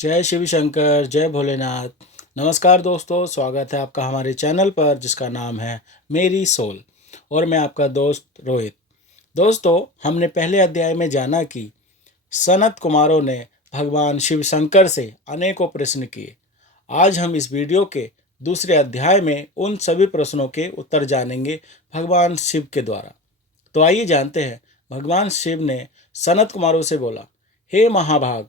जय शिव शंकर, जय भोलेनाथ। नमस्कार दोस्तों, स्वागत है आपका हमारे चैनल पर जिसका नाम है मेरी सोल। और मैं आपका दोस्त रोहित। दोस्तों, हमने पहले अध्याय में जाना कि सनत कुमारों ने भगवान शिव शंकर से अनेकों प्रश्न किए। आज हम इस वीडियो के दूसरे अध्याय में उन सभी प्रश्नों के उत्तर जानेंगे भगवान शिव के द्वारा। तो आइए जानते हैं। भगवान शिव ने सनत कुमारों से बोला, हे महाभाग,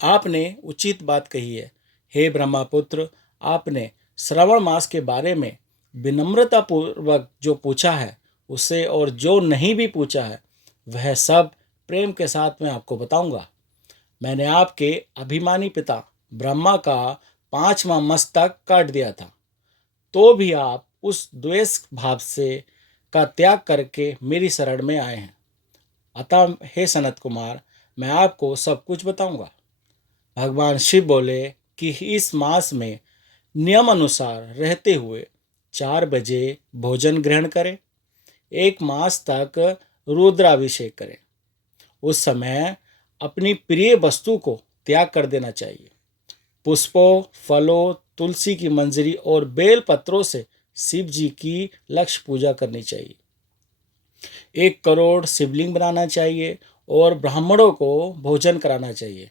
आपने उचित बात कही है। हे ब्रह्मपुत्र, आपने श्रवण मास के बारे में विनम्रता पूर्वक जो पूछा है उससे, और जो नहीं भी पूछा है वह सब प्रेम के साथ मैं आपको बताऊंगा। मैंने आपके अभिमानी पिता ब्रह्मा का 5वां मस्तक काट दिया था, तो भी आप उस द्वेष भाव से का त्याग करके मेरी शरण में आए हैं। अतः हे सनत कुमार, मैं आपको सब कुछ बताऊंगा। भगवान शिव बोले कि इस मास में नियम अनुसार रहते हुए 4 बजे भोजन ग्रहण करें। 1 मास तक रुद्राभिषेक करें। उस समय अपनी प्रिय वस्तु को त्याग कर देना चाहिए। पुष्पों, फलों, तुलसी की मंजरी और बेल पत्रों से शिव जी की लक्ष्य पूजा करनी चाहिए। 1 करोड़ शिवलिंग बनाना चाहिए और ब्राह्मणों को भोजन कराना चाहिए।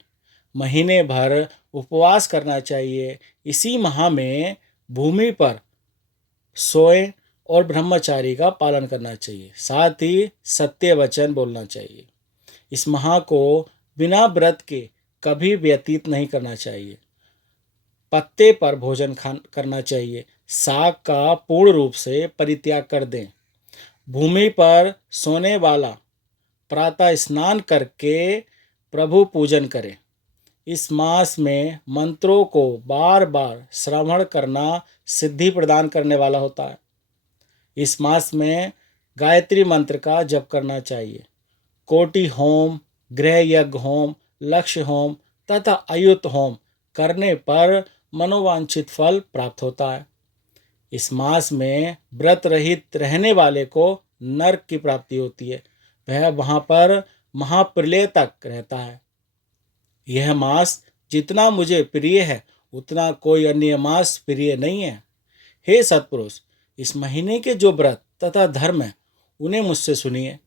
महीने भर उपवास करना चाहिए। इसी माह में भूमि पर सोए और ब्रह्मचारी का पालन करना चाहिए। साथ ही सत्य वचन बोलना चाहिए। इस माह को बिना व्रत के कभी व्यतीत नहीं करना चाहिए। पत्ते पर भोजन करना चाहिए। साग का पूर्ण रूप से परित्याग कर दें। भूमि पर सोने वाला प्रातः स्नान करके प्रभु पूजन करें। इस मास में मंत्रों को बार बार श्रवण करना सिद्धि प्रदान करने वाला होता है। इस मास में गायत्री मंत्र का जप करना चाहिए। कोटि होम, गृह यज्ञ होम, लक्ष्य होम तथा अयुत होम करने पर मनोवांछित फल प्राप्त होता है। इस मास में व्रत रहित रहने वाले को नरक की प्राप्ति होती है। वह वहाँ पर महाप्रलय तक रहता है। यह मास जितना मुझे प्रिय है उतना कोई अन्य मास प्रिय नहीं है। हे सत्पुरुष, इस महीने के जो व्रत तथा धर्म है उन्हें मुझसे सुनिए।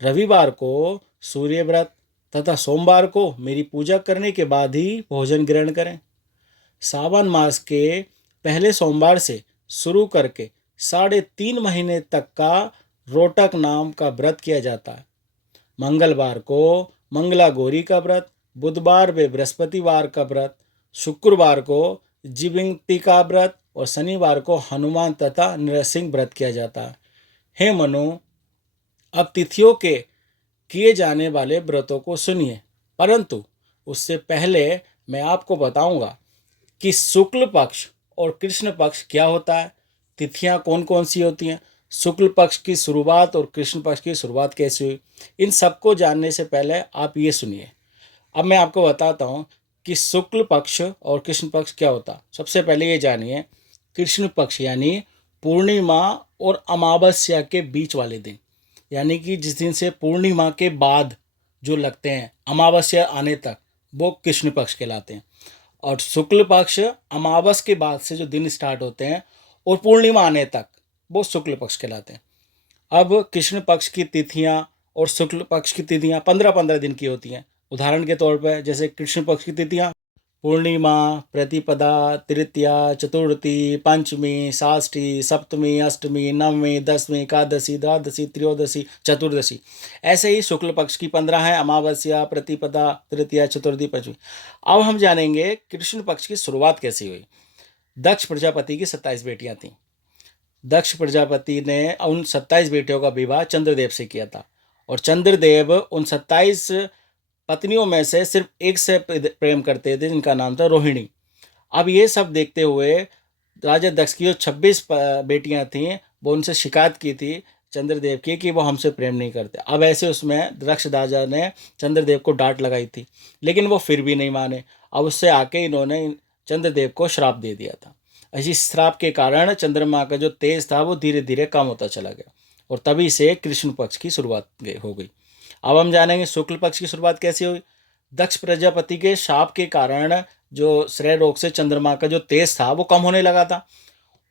रविवार को सूर्य व्रत तथा सोमवार को मेरी पूजा करने के बाद ही भोजन ग्रहण करें। सावन मास के पहले सोमवार से शुरू करके 3.5 महीने तक का रोटक नाम का व्रत किया जाता है। मंगलवार को मंगला गौरी का व्रत, बुधवार व बृहस्पतिवार का व्रत, शुक्रवार को जीविंगती का व्रत और शनिवार को हनुमान तथा नरसिंह व्रत किया जाता है। हे मनु, अब तिथियों के किए जाने वाले व्रतों को सुनिए, परंतु उससे पहले मैं आपको बताऊंगा कि शुक्ल पक्ष और कृष्ण पक्ष क्या होता है, तिथियां कौन कौन सी होती हैं, शुक्ल पक्ष की शुरुआत और कृष्ण पक्ष की शुरुआत कैसे हुई। इन सबको जानने से पहले आप ये सुनिए। अब मैं आपको बताता हूँ कि शुक्ल पक्ष और कृष्ण पक्ष क्या होता है। सबसे पहले ये जानिए, कृष्ण पक्ष यानी पूर्णिमा और अमावस्या के बीच वाले दिन, यानी कि जिस दिन से पूर्णिमा के बाद जो लगते हैं अमावस्या आने तक, वो कृष्ण पक्ष कहलाते हैं। और शुक्ल पक्ष अमावस के बाद से जो दिन स्टार्ट होते हैं और पूर्णिमा आने तक, वो शुक्ल पक्ष कहलाते हैं। अब कृष्ण पक्ष की तिथियां और शुक्ल पक्ष की तिथियां 15-15 दिन की होती हैं। उदाहरण के तौर पर जैसे कृष्ण पक्ष की तिथियां पूर्णिमा, प्रतिपदा, तृतीया, चतुर्थी, पंचमी, षष्ठी, सप्तमी, अष्टमी, नवमी, दसवीं, एकादशी, द्वादशी, त्रयोदशी, चतुर्दशी। ऐसे ही शुक्ल पक्ष की 15 है, अमावस्या, प्रतिपदा, तृतीया, चतुर्थी, पंचमी। अब हम जानेंगे कृष्ण पक्ष की शुरुआत कैसी हुई। दक्ष प्रजापति की 27 बेटियां थीं। दक्ष प्रजापति ने उन 27 बेटियों का विवाह चंद्रदेव से किया था, और चंद्रदेव उन 27 पत्नियों में से सिर्फ एक से प्रेम करते थे, जिनका नाम था रोहिणी। अब ये सब देखते हुए राजा दक्ष की जो 26 बेटियां थीं, वो उनसे शिकायत की थी चंद्रदेव की कि वो हमसे प्रेम नहीं करते। अब ऐसे उसमें दक्ष राजा ने चंद्रदेव को डांट लगाई थी, लेकिन वो फिर भी नहीं माने। अब उससे आके इन्होंने चंद्रदेव को श्राप दे दिया था। इस श्राप के कारण चंद्रमा का जो तेज था वो धीरे धीरे कम होता चला गया, और तभी से कृष्ण पक्ष की शुरुआत हो गई। अब हम जानेंगे शुक्ल पक्ष की शुरुआत कैसे हुई। दक्ष प्रजापति के शाप के कारण जो श्रेय रोग से चंद्रमा का जो तेज था वो कम होने लगा था,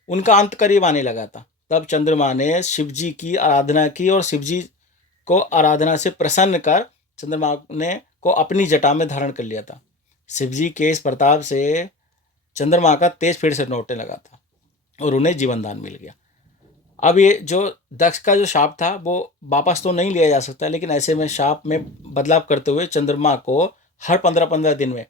उनका अंत करीब आने लगा था। तब चंद्रमा ने शिव जी की आराधना की और शिव जी को आराधना से प्रसन्न कर चंद्रमा ने को अपनी जटा में धारण कर लिया था। शिव जी के इस प्रताप से चंद्रमा का तेज फिर से लौटने लगा था और उन्हें जीवन दान मिल गया। अब ये जो दक्ष का जो शाप था वो वापस तो नहीं लिया जा सकता, लेकिन ऐसे में शाप में बदलाव करते हुए चंद्रमा को हर 15-15 दिन में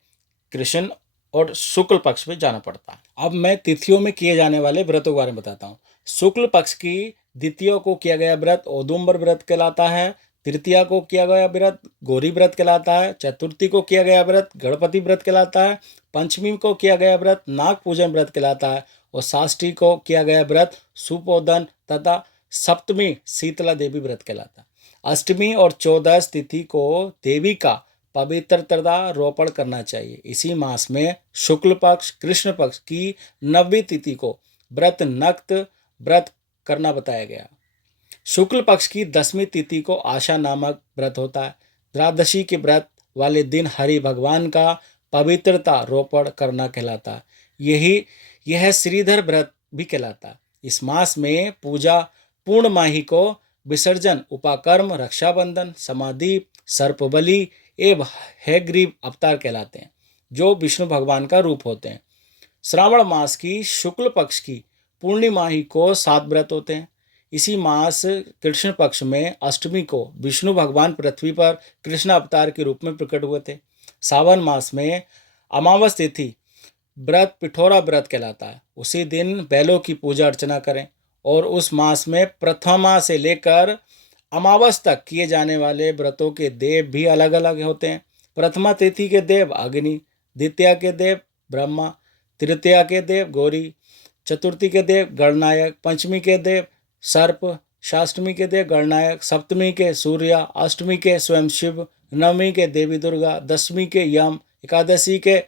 कृष्ण और शुक्ल पक्ष में जाना पड़ता है। अब मैं तिथियों में किए जाने वाले व्रतों के बारे में बताता हूँ। शुक्ल पक्ष की द्वितीया को किया गया व्रत औदुंबर व्रत कहलाता है। तृतीया को किया गया व्रत गौरी व्रत कहलाता है। चतुर्थी को किया गया व्रत गणपति व्रत कहलाता है। पंचमी को किया गया व्रत नाग पूजन व्रत कहलाता है और षष्ठी को किया गया व्रत सुपोदन तथा सप्तमी शीतला देवी व्रत कहलाता है। अष्टमी और 14 तिथि को देवी का पवित्रता रोपण करना चाहिए। इसी मास में शुक्ल पक्ष कृष्ण पक्ष की 9वीं तिथि को व्रत नक्त व्रत करना बताया गया। शुक्ल पक्ष की 10वीं तिथि को आशा नामक व्रत होता है। द्वादशी के व्रत वाले दिन हरि भगवान का पवित्रता रोपण करना कहलाता है। यह श्रीधर व्रत भी कहलाता है। इस मास में पूजा पूर्णमाही को विसर्जन उपाकर्म रक्षाबंधन समाधि सर्पबलि एवं हैग्रीव अवतार कहलाते हैं, जो विष्णु भगवान का रूप होते हैं। श्रावण मास की शुक्ल पक्ष की पूर्णिमाही को 7 व्रत होते हैं। इसी मास कृष्ण पक्ष में अष्टमी को विष्णु भगवान पृथ्वी पर कृष्ण अवतार के रूप में प्रकट हुए थे। सावन मास में अमावस तिथि व्रत पिठोरा व्रत कहलाता है। उसी दिन बैलों की पूजा अर्चना करें और उस मास में प्रथमा से लेकर अमावस तक किए जाने वाले व्रतों के देव भी अलग अलग होते हैं। प्रथमा तिथि के देव अग्नि, द्वितीया के देव ब्रह्मा, तृतीया के देव गौरी, चतुर्थी के देव गणनायक, पंचमी के देव सर्प, षष्ठमी के देव गणनायक, सप्तमी के सूर्य, अष्टमी के स्वयं शिव, नवमी के देवी दुर्गा, दशमी के यम, एकादशी के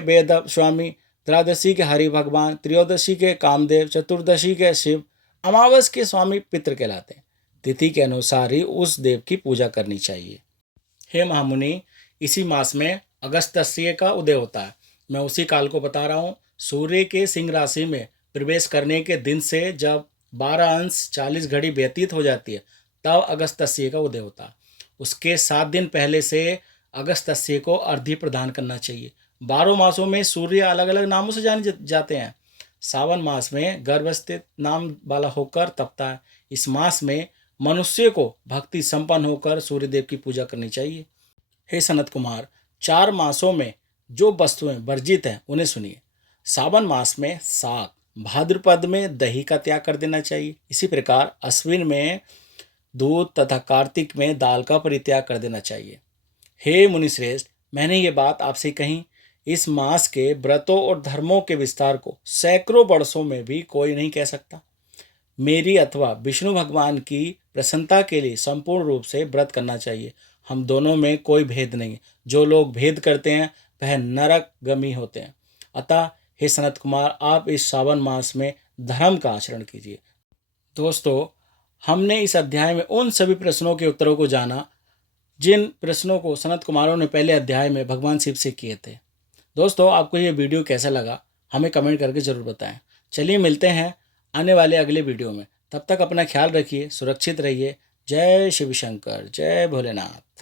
वेद स्वामी, त्रयोदशी के हरि भगवान, त्रयोदशी के कामदेव, चतुर्दशी के शिव, अमावस के स्वामी पितृ कहलाते हैं। तिथि के अनुसार ही उस देव की पूजा करनी चाहिए। हे महामुनि, इसी मास में अगस्त्य का उदय होता है। मैं उसी काल को बता रहा हूँ। सूर्य के सिंह राशि में प्रवेश करने के दिन से जब 12:40 व्यतीत हो जाती है तब अगस्त्य का उदय होता है। उसके 7 दिन पहले से अगस्त्य को अर्घ्य प्रदान करना चाहिए। 12 मासों में सूर्य अलग अलग नामों से जाने जाते हैं। सावन मास में गर्भस्थित नाम वाला होकर तपता है। इस मास में मनुष्य को भक्ति संपन्न होकर सूर्यदेव की पूजा करनी चाहिए। हे सनत कुमार, 4 मासों में जो वस्तुएं वर्जित हैं उन्हें सुनिए। सावन मास में साग, भाद्रपद में दही का त्याग कर देना चाहिए। इसी प्रकार अश्विन में दूध तथा कार्तिक में दाल का परित्याग कर देना चाहिए। हे मुनिश्रेष्ठ, मैंने ये बात आपसे कही। इस मास के व्रतों और धर्मों के विस्तार को सैकड़ों वर्षों में भी कोई नहीं कह सकता। मेरी अथवा विष्णु भगवान की प्रसन्नता के लिए संपूर्ण रूप से व्रत करना चाहिए। हम दोनों में कोई भेद नहीं। जो लोग भेद करते हैं वह नरकगामी होते हैं। अतः हे सनत कुमार, आप इस सावन मास में धर्म का आचरण कीजिए। दोस्तों, हमने इस अध्याय में उन सभी प्रश्नों के उत्तरों को जाना जिन प्रश्नों को सनत कुमारों ने पहले अध्याय में भगवान शिव से किए थे। दोस्तों, आपको ये वीडियो कैसा लगा हमें कमेंट करके ज़रूर बताएं। चलिए मिलते हैं आने वाले अगले वीडियो में। तब तक अपना ख्याल रखिए, सुरक्षित रहिए। जय शिव शंकर, जय भोलेनाथ।